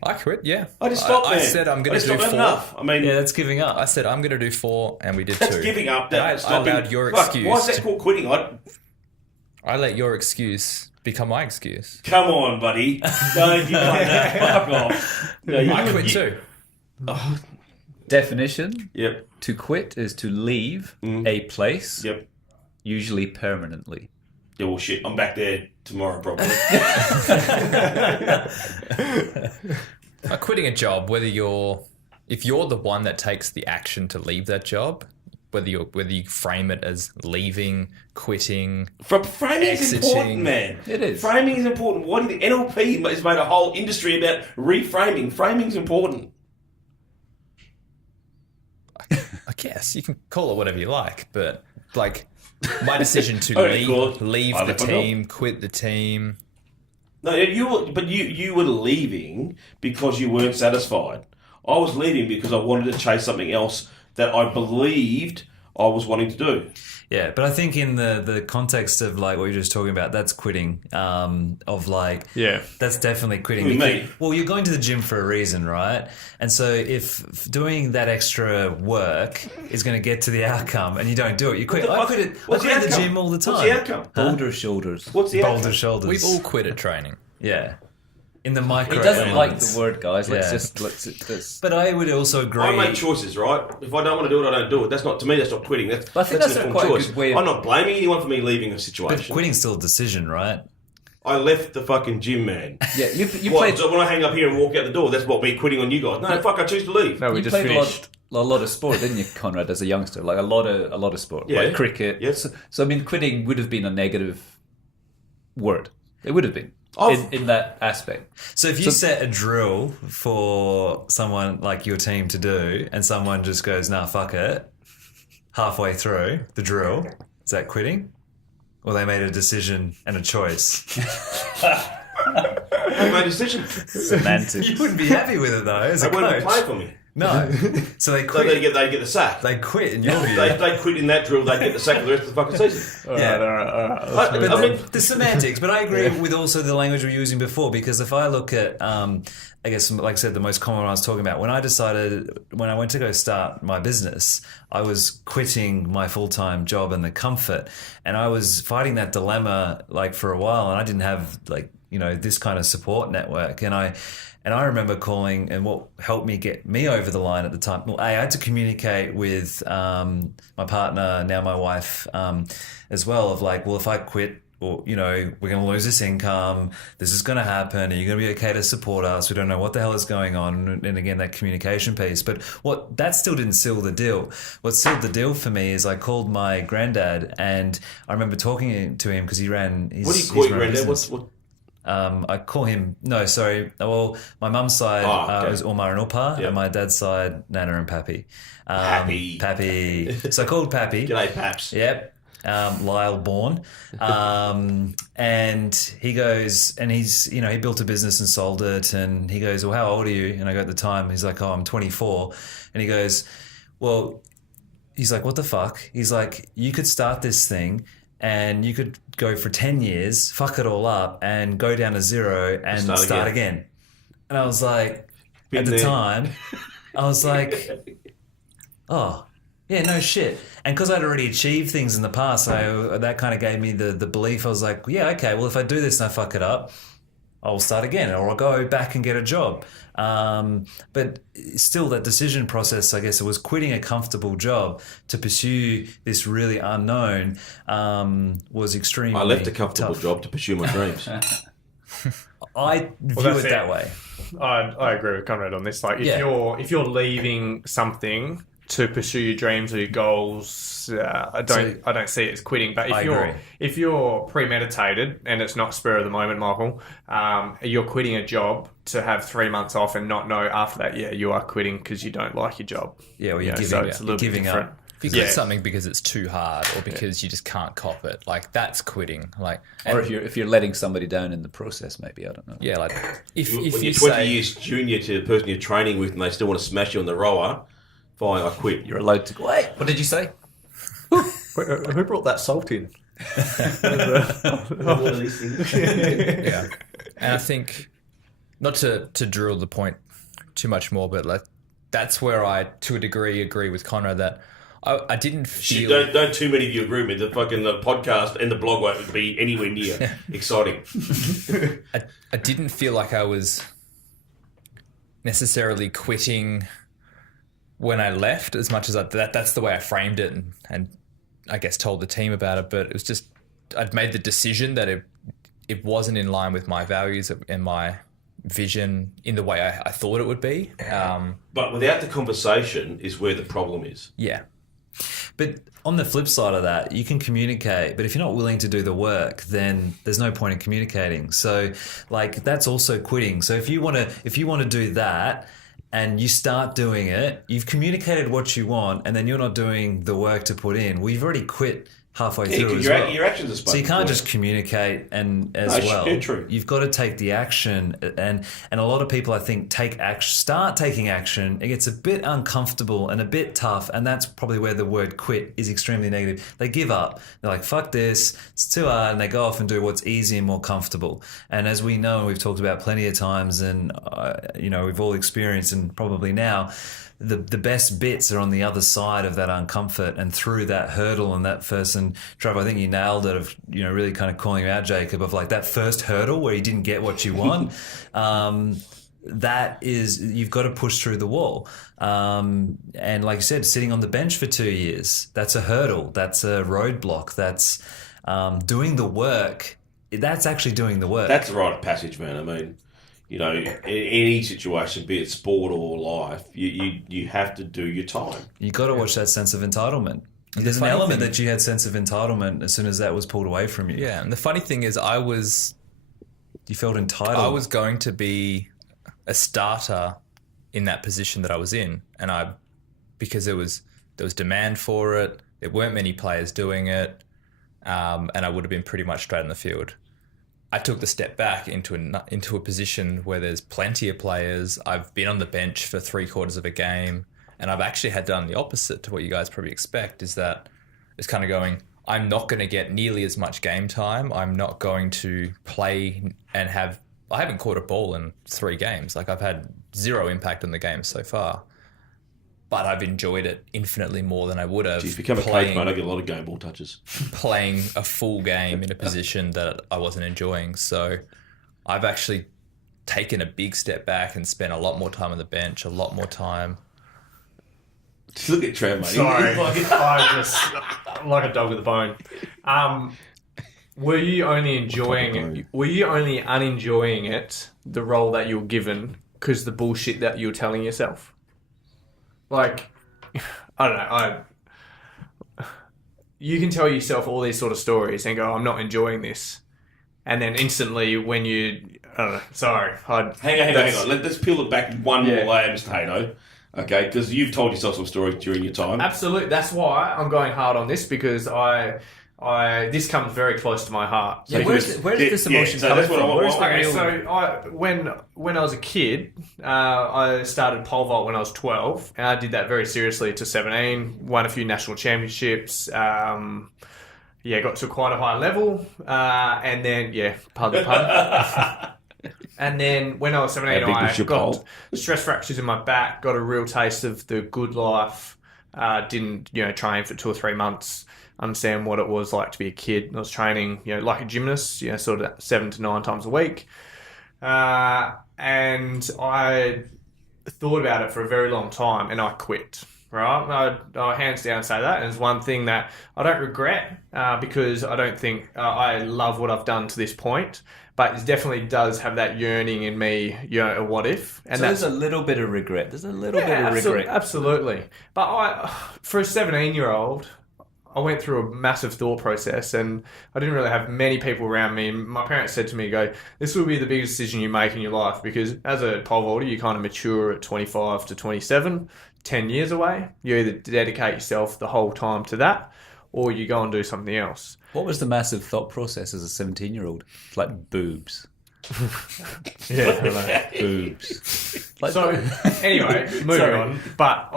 I quit, yeah. I just stopped, I man. said I'm going I to just do stopped 4. enough. I mean, Yeah, that's giving up. I said I'm going to do 4, and we did 2. that's giving up. I Stopping. allowed your Fuck, excuse. why is that called quitting? I let your excuse become my excuse. Come on, buddy. Don't you fuck off. No, I quit too. Definition: Yep. to quit is to leave a place, Yep. usually permanently. Yeah, well, shit. I'm back there tomorrow, probably. Quitting a job, if you're the one that takes the action to leave that job, whether you frame it as leaving, quitting, Framing is Exiting. important, man. It is. Framing is important. Why do you think NLP has made a whole industry about reframing? Framing is important. I guess you can call it whatever you like, but like my decision to Okay, cool. leave I the left my team, quit the team. No, you were leaving because you weren't satisfied. I was leaving because I wanted to chase something else that I believed I was wanting to do. Yeah, but I think in the context of like what you're just talking about, that's quitting. Of like, Yeah. that's definitely quitting. What do you Because- mean? Well, you're going to the gym for a reason, right? And so if doing that extra work is going to get to the outcome and you don't do it, you quit. I quit the outcome? gym all the time. What's the outcome? Boulder shoulders. What's the outcome? Boulder shoulders. We've all quit at training. Yeah. In the micro. He doesn't like elements. the word, guys. Yeah. Let's. But I would also agree. I make choices, right? If I don't want to do it, I don't do it. That's not, to me, that's not quitting. That's I think that's that's an quite a informed good way of- I'm not blaming anyone for me leaving a But situation. quitting's still a decision, right? I left the fucking gym, man. Yeah, you What, played. so when I hang up here and walk out the door, that's what me quitting on you guys. No, fuck, I choose to leave. No, we You just played finished. a lot of sport, didn't you, Conrad? As a youngster, like a lot of sport, Yeah. like cricket. Yes. So I mean, quitting would have been a negative word. It would have been I've- in that aspect. So if you set a drill for someone like your team to do and someone just goes, nah, fuck it, halfway through the drill, is that quitting? Or they made a decision and a choice? I made a decision. Semantics. You wouldn't be happy with it though, as They a wouldn't play coach. for me. No. So they So quit. they get the sack. They quit in your view. They quit in that drill, they get the sack for the rest of the fucking season. Yeah. All right. I But mean, the semantics, but I agree with also the language we were using before, because if I look at, I guess, like I said, the most common one I was talking about, when I went to go start my business, I was quitting my full-time job and the comfort, and I was fighting that dilemma like for a while, and I didn't have like, this kind of support network, and I remember calling, and what helped me get me over the line at the time, well, I had to communicate with my partner, now my wife, as well, of like, well, if I quit, or, we're going to lose this income, this is going to happen, are you going to be okay to support us? We don't know what the hell is going on. And again, that communication piece. But that still didn't seal the deal. What sealed the deal for me is I called my granddad, and I remember talking to him because he ran his what do you call your own granddad? business. I call him, no, sorry. Well, my mum's side okay. was Umar and Upa, Yep. and my dad's side, Nana and Pappy. Pappy. Pappy. So I called Pappy. G'day, Paps. Yep. Lyle Bourne, and he goes, and he's, he built a business and sold it, and he goes, well, how old are you? And I go, at the time, he's like, oh, I'm 24, and he goes, well, he's like, what the fuck? He's like, you could start this thing and you could go for 10 years, fuck it all up, and go down to zero and start again. And I was like, at the time, I was like, oh, yeah, no shit. And because I'd already achieved things in the past, that kind of gave me the belief. I was like, yeah, okay, well, if I do this and I fuck it up, I'll start again, or I'll go back and get a job. But still, that decision process, I guess it was quitting a comfortable job to pursue this really unknown, was extremely I left a comfortable tough. job to pursue my dreams. I view it that way. I agree with Conrad on this. Like, if you're leaving something to pursue your dreams or your goals, I don't see it as quitting. But if you're premeditated and it's not spur of the moment, Michael, you're quitting a job to have 3 months off and not know after that, you are quitting because you don't like your job. Yeah, well, you're giving up. If you quit something because it's too hard or because you just can't cop it, like that's quitting. Like, or if you're letting somebody down in the process, maybe, I don't know. Yeah, like if when you you're 20 years junior to the person you're training with and they still want to smash you on the rower, fine, I quit. You're allowed to go. Wait, what did you say? Who brought that salt in? Yeah, and I think not to drill the point too much more, but like that's where I, to a degree, agree with Conrad that I didn't feel. Don't too many of you agree with me. The podcast and the blog won't be anywhere near exciting. I didn't feel like I was necessarily quitting when I left as much as that's the way I framed it and I guess told the team about it. But it was just I'd made the decision that it wasn't in line with my values and my vision in the way I thought it would be. But without the conversation is where the problem is. Yeah. But on the flip side of that, you can communicate, but if you're not willing to do the work, then there's no point in communicating. So, like, that's also quitting. So if you want to do that and you start doing it, you've communicated what you want, and then you're not doing the work to put in. Well, you've already quit halfway through as well. Your actions are spoken. So you can't for just communicate as well. True. You've got to take the action, and a lot of people, I think, start taking action. It gets a bit uncomfortable and a bit tough, and that's probably where the word quit is extremely negative. They give up. They're like, fuck this, it's too hard, and they go off and do what's easy and more comfortable. And as we know, we've talked about plenty of times, and we've all experienced, and probably now, the best bits are on the other side of that uncomfort and through that hurdle. And that first, and Trevor, I think you nailed it of, really kind of calling you out, Jacob, of like that first hurdle where you didn't get what you want. That is, you've got to push through the wall. And like you said, sitting on the bench for 2 years, that's a hurdle. That's a roadblock. That's doing the work. That's actually doing the work. That's a rite of passage, man. I mean, in any situation, be it sport or life, you have to do your time. You got to watch that sense of entitlement. There's an element that you had sense of entitlement as soon as that was pulled away from you. Yeah, and the funny thing is, you felt entitled. I was going to be a starter in that position that I was in, and because there was demand for it. There weren't many players doing it, and I would have been pretty much straight in the field. I took the step back into a position where there's plenty of players. I've been on the bench for 3/4 of a game, and I've actually had done the opposite to what you guys probably expect, is that it's kind of going, I'm not going to get nearly as much game time. I'm not going to play and I haven't caught a ball in 3 games. Like, I've had 0 impact on the game so far. But I've enjoyed it infinitely more than I would have. If you become a coach, mate, I get a lot of game ball touches. Playing a full game in a position that I wasn't enjoying. So I've actually taken a big step back and spent a lot more time on the bench, a lot more time. Just look at Trev, mate. Sorry, I just like a dog with a bone. Were you only enjoying it? Were you only unenjoying it, the role that you were given, because the bullshit that you were telling yourself? Like, I don't know. You can tell yourself all these sort of stories and go, I'm not enjoying this. And then instantly when I don't know, sorry. Hang on. Let's peel it back one more layer, Mr. Hayno. Okay, because you've told yourself some stories during your time. Absolutely. That's why I'm going hard on this, because I this comes very close to my heart. Yeah, where does this emotion so come that's what from? I Where's want. the Okay, real... so when I was a kid, I started pole vault when I was 12, and I did that very seriously to 17. Won a few national championships. Got to quite a high level, and then pardon the pun. And then when I was 17, How big I was your got pole? stress fractures in my back. Got a real taste of the good life. Didn't train for 2 or 3 months. Understand what it was like to be a kid. I was training, like a gymnast, sort of 7 to 9 times a week. And I thought about it for a very long time, and I quit. Right, I hands down say that, and it's one thing that I don't regret because I don't think I love what I've done to this point, but it definitely does have that yearning in me, a what if, and So there's a little bit of regret. There's a little bit of regret. Absolutely, but for a 17-year-old. I went through a massive thought process, and I didn't really have many people around me. My parents said to me, this will be the biggest decision you make in your life, because as a pole vaulter, you kind of mature at 25 to 27, 10 years away. You either dedicate yourself the whole time to that, or you go and do something else. What was the massive thought process as a 17-year-old? Like boobs. Yeah, I don't know. Boobs. Like, So anyway, moving on. But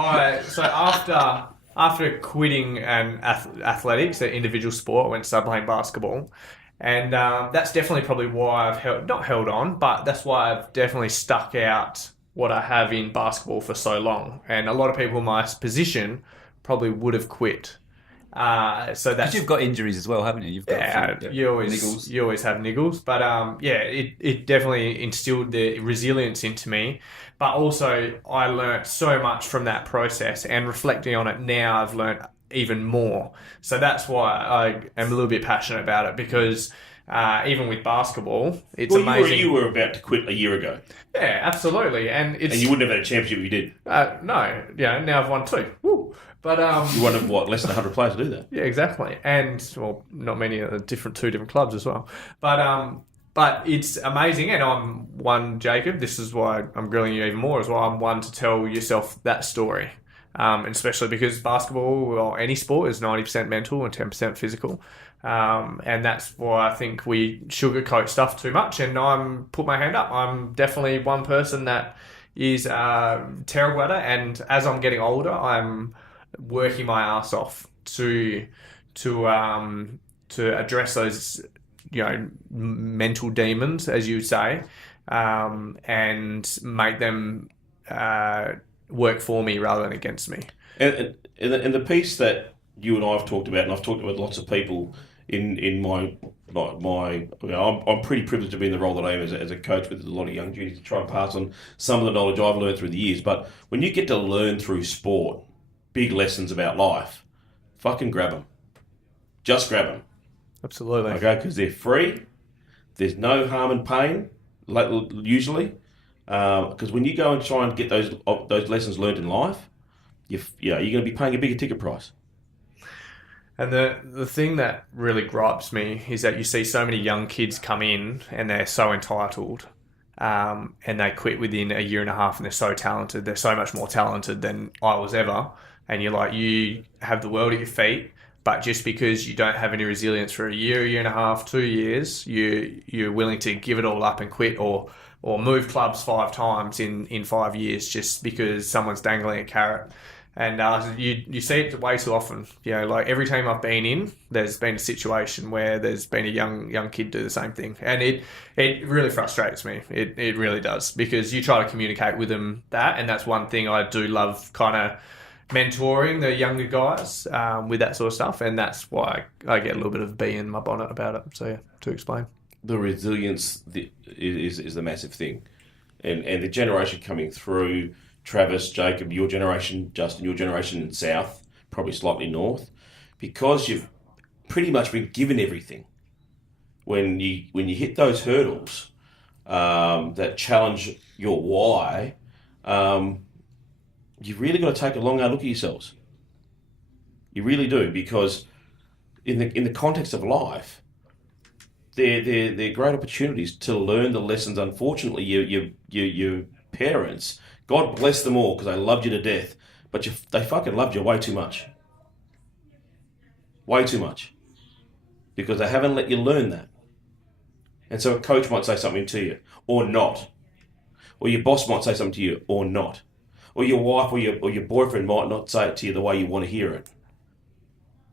after quitting athletics, the individual sport, I went to start playing basketball. And that's definitely probably why I've not held on, but that's why I've definitely stuck out what I have in basketball for so long. And a lot of people in my position probably would have quit. So that's... you've got injuries as well, haven't you? You've got you niggles. always have niggles, but it definitely instilled the resilience into me. But also, I learnt so much from that process, and reflecting on it now, I've learnt even more. So that's why I am a little bit passionate about it, because even with basketball, it's amazing. You were about to quit a year ago, Yeah, absolutely, and and you wouldn't have had a championship if you did. no, now I've won 2. Woo. But You one of less than 100 players to do that. yeah, exactly, and not many two different clubs as well. But it's amazing, and I'm one, Jacob. This is why I'm grilling you even more as well. I'm one to tell yourself that story, and especially because basketball or any sport is 90% mental and 10% physical, and that's why I think we sugarcoat stuff too much. And I'm put my hand up. I'm definitely one person that is terrible at it, and as I'm getting older, I'm working my ass off to address those mental demons, as you say, and make them work for me rather than against me. And the piece that you and I have talked about, and I've talked about lots of people in my I'm pretty privileged to be in the role that I am as a coach with a lot of young juniors, to try and pass on some of the knowledge I've learned through the years. But when you get to learn through sport big lessons about life, fucking grab them. Just grab them. Absolutely. Okay, because they're free. There's no harm and pain, usually. Because when you go and try and get those lessons learned in life, you're going to be paying a bigger ticket price. And the thing that really gripes me is that you see so many young kids come in and they're so entitled, and they quit within a year and a half, and they're so talented. They're so much more talented than I was ever. And you're like, you have the world at your feet, but just because you don't have any resilience for a year and a half, 2 years, you're willing to give it all up and quit, or move clubs 5 times in 5 years just because someone's dangling a carrot. And you see it way too often. Like every team I've been in, there's been a situation where there's been a young kid do the same thing, and it really frustrates me. It really does, because you try to communicate with them and that's one thing I do love, kind of mentoring the younger guys with that sort of stuff, and that's why I get a little bit of bee in my bonnet about it. So yeah, to explain, the resilience is the massive thing, and the generation coming through. Travis, Jacob, your generation, Justin, your generation in South, probably slightly North, because you've pretty much been given everything. When you hit those hurdles that challenge your why, you've really got to take a long hard look at yourselves. You really do, because in the context of life, they're great opportunities to learn the lessons. Unfortunately, your parents, God bless them all, because they loved you to death, but they fucking loved you way too much. Way too much. because they haven't let you learn that. And so a coach might say something to you, or not. Or your boss might say something to you, or not. Or your wife or your boyfriend might not say it to you the way you want to hear it.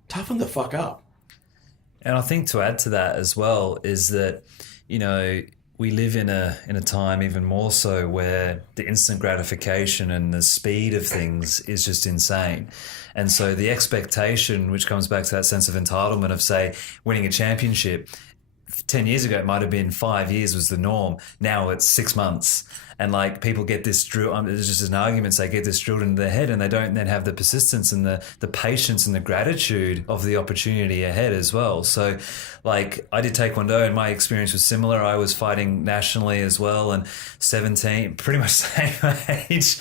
Toughen the fuck up. And I think to add to that as well is that, we live in a time even more so where the instant gratification and the speed of things is just insane. And so the expectation, which comes back to that sense of entitlement of, say, winning a championship, 10 years ago, it might have been 5 years was the norm. Now it's 6 months. And like people get this drilled, there's just an argument, they get this drilled into their head and they don't then have the persistence and the patience and the gratitude of the opportunity ahead as well. So like I did Taekwondo and my experience was similar. I was fighting nationally as well and 17, pretty much same age.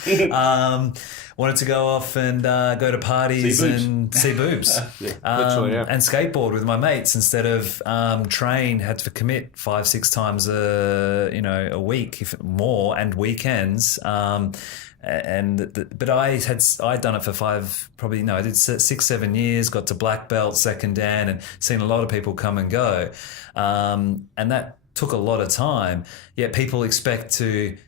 Wanted to go off and go to parties and see boobs. Literally, yeah. And skateboard with my mates instead of train, had to commit 5-6 times a week, if more, and weekends. But I'd done it for I did 6-7 years, got to black belt, second dan, and seen a lot of people come and go. And that took a lot of time. Yet people expect to,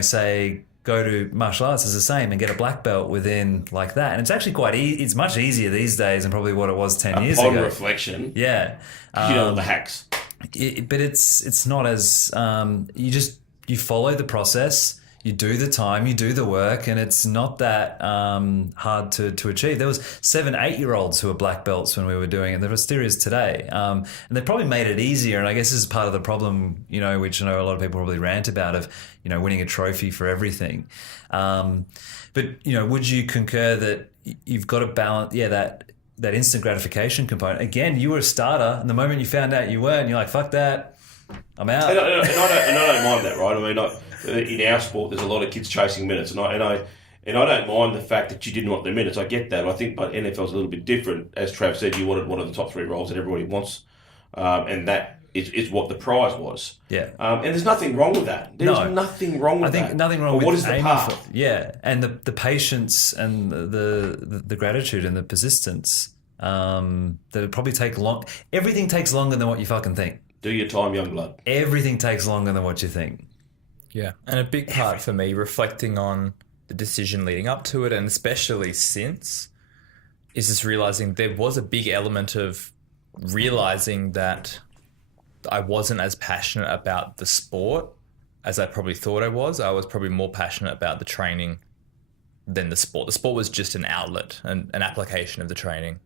say, go to martial arts is the same and get a black belt within like that. And it's actually quite it's much easier these days than probably what it was 10 years ago. Upon reflection. Yeah. The hacks. But it's not as, you follow the process, you do the time, you do the work, and it's not that hard to achieve. There was 7-8-year-olds who were black belts when we were doing it. There still is today. And they probably made it easier. And I guess this is part of the problem, which I know a lot of people probably rant about of, winning a trophy for everything. But, would you concur that you've got to balance, that instant gratification component? Again, you were a starter, and the moment you found out you weren't, you're like, fuck that, I'm out. And I don't mind that, right? I mean, in our sport, there's a lot of kids chasing minutes, and I don't mind the fact that you didn't want the minutes. I get that. I think, but NFL's a little bit different. As Trav said, you wanted one of the top 3 roles that everybody wants, and that is what the prize was. Yeah. And there's nothing wrong with that. There's nothing wrong with that. I think nothing wrong with what is the path? And the patience and the gratitude and the persistence that it probably take long. Everything takes longer than what you fucking think. Do your time, young blood. Everything takes longer than what you think. Yeah. And a big part for me, reflecting on the decision leading up to it, and especially since, is just realizing there was a big element of realizing that I wasn't as passionate about the sport as I probably thought I was. I was probably more passionate about the training than the sport. The sport was just an outlet and an application of the training.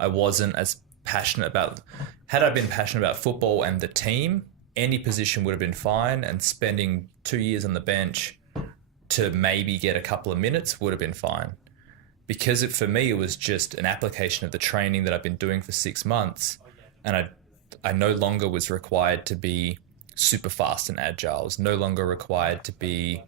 I wasn't as passionate about... Had I been passionate about football and the team, any position would have been fine, and spending 2 years on the bench to maybe get a couple of minutes would have been fine. Because for me, it was just an application of the training that I've been doing for 6 months, and I no longer was required to be super fast and agile. I was no longer required to be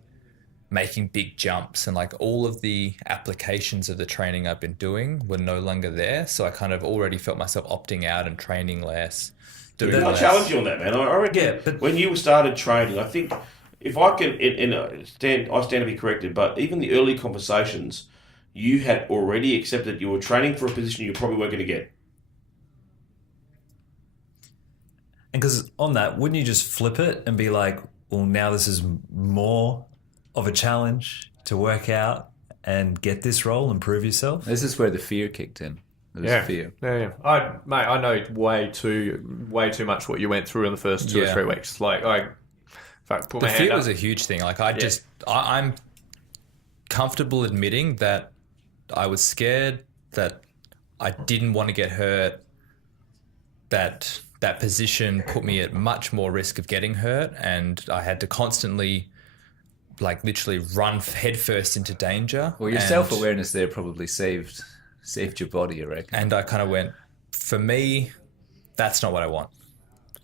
making big jumps, and like all of the applications of the training I've been doing were no longer there. So I kind of already felt myself opting out and training less. I challenge you on that, man. I reckon when you started training, I think if I can, I stand to be corrected, but even the early conversations, you had already accepted you were training for a position you probably weren't going to get. And because on that, wouldn't you just flip it and be like, well, now this is more of a challenge to work out and get this role and prove yourself? This is where the fear kicked in. There was fear. Yeah. I know way too much what you went through in the first 2 or 3 weeks. Like, put my hand up. The fear was a huge thing. Like, I'm comfortable admitting that I was scared, that I didn't want to get hurt, that position put me at much more risk of getting hurt, and I had to constantly, like, literally run headfirst into danger. Well, your self-awareness there probably saved your body, I reckon. And I kind of went, for me, that's not what I want.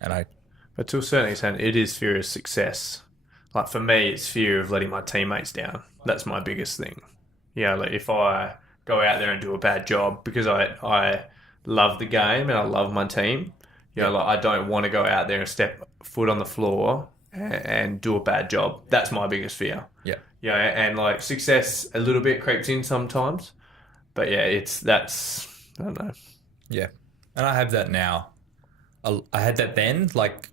But to a certain extent, it is fear of success. Like, for me, it's fear of letting my teammates down. That's my biggest thing. Yeah, like if I go out there and do a bad job, because I love the game and I love my team, like I don't want to go out there and step foot on the floor and do a bad job. That's my biggest fear. Yeah. Yeah, and like success a little bit creeps in sometimes. But yeah, I don't know. Yeah. And I have that now. I had that then. Like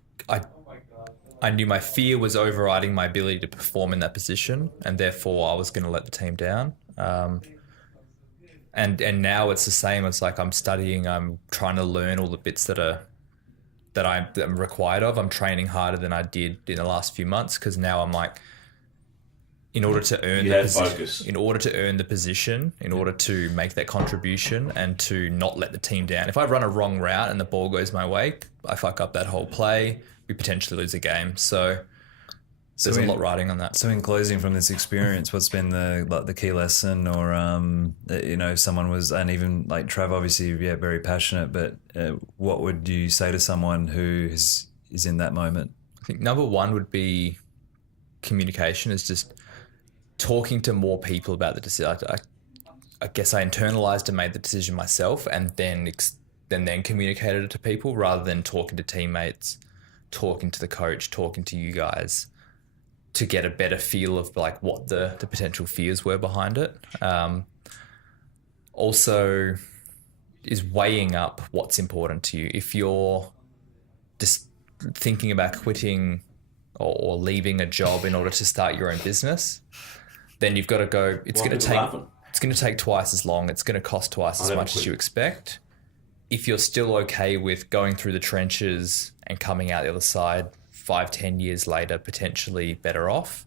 I knew my fear was overriding my ability to perform in that position, and therefore I was going to let the team down. And now it's the same. It's like I'm studying. I'm trying to learn all the bits that I'm required of. I'm training harder than I did in the last few months because now I'm like, in order to earn in order to earn the position, in order to make that contribution and to not let the team down. If I run a wrong route and the ball goes my way, I fuck up that whole play. We potentially lose a game. So there's a lot riding on that. So in closing from this experience, what's been the key lesson, or someone was, and even like Trav, obviously, very passionate, but what would you say to someone who is in that moment? I think number one would be communication. Is just talking to more people about the decision. I guess I internalized and made the decision myself, and then communicated it to people rather than talking to teammates, talking to the coach, talking to you guys, to get a better feel of like what the potential fears were behind it. Also is weighing up what's important to you. If you're just thinking about quitting or leaving a job in order to start your own business, then you've got to go, it's going to take twice as long. It's going to cost twice as much as you expect. If you're still okay with going through the trenches and coming out the other side 5-10 years later, potentially better off,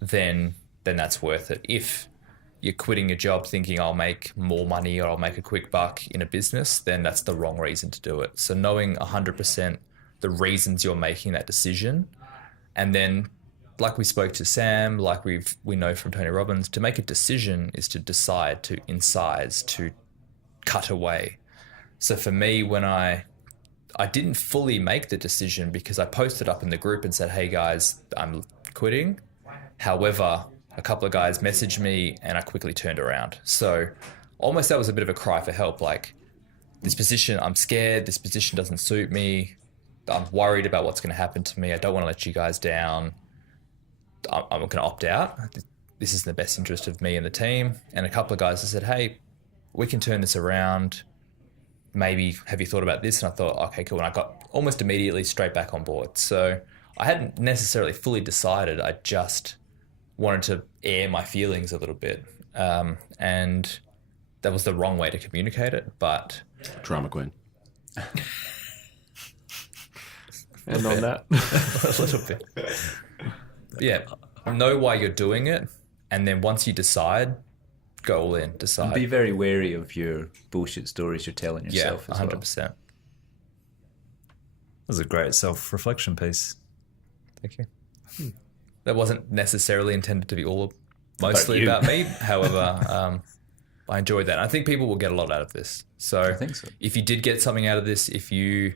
then that's worth it. If you're quitting a job thinking I'll make more money or I'll make a quick buck in a business, then that's the wrong reason to do it. So knowing 100% the reasons you're making that decision, and then like we spoke to Sam, like we know from Tony Robbins, to make a decision is to decide, to incise, to cut away. So for me, when I didn't fully make the decision because I posted up in the group and said, hey guys, I'm quitting. However, a couple of guys messaged me and I quickly turned around. So almost that was a bit of a cry for help. Like, this position, I'm scared. This position doesn't suit me. I'm worried about what's going to happen to me. I don't want to let you guys down. I'm going to opt out. This is in the best interest of me and the team. And a couple of guys have said, hey, we can turn this around. Maybe have you thought about this? And I thought, okay, cool. And I got almost immediately straight back on board. So I hadn't necessarily fully decided. I just wanted to air my feelings a little bit. And that was the wrong way to communicate it, but... Drama queen. And on that. A little bit. Yeah. Know why you're doing it. And then once you decide, go all in. Decide. And be very wary of your bullshit stories you're telling yourself as 100%. well. That was a great self-reflection piece. Thank you. That wasn't necessarily intended to be mostly about me. However, I enjoyed that. I think people will get a lot out of this. So, I think so. If you did get something out of this, if you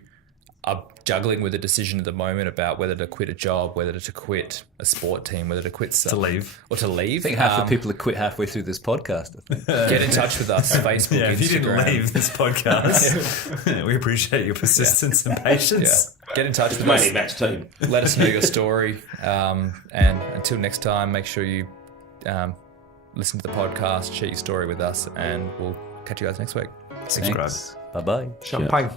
are juggling with a decision at the moment about whether to quit a job, whether to quit a sport team, whether to quit To leave. or to leave, I think half the people have quit halfway through this podcast, I think. get in touch with us. Facebook, Yeah, if you didn't Instagram. leave this podcast, we appreciate your persistence and patience. Yeah. Get in touch It's with mainly us. Matt's team. Let us know your story. And until next time, make sure you listen to the podcast, share your story with us, and we'll catch you guys next week. Subscribe. Bye-bye. Champagne.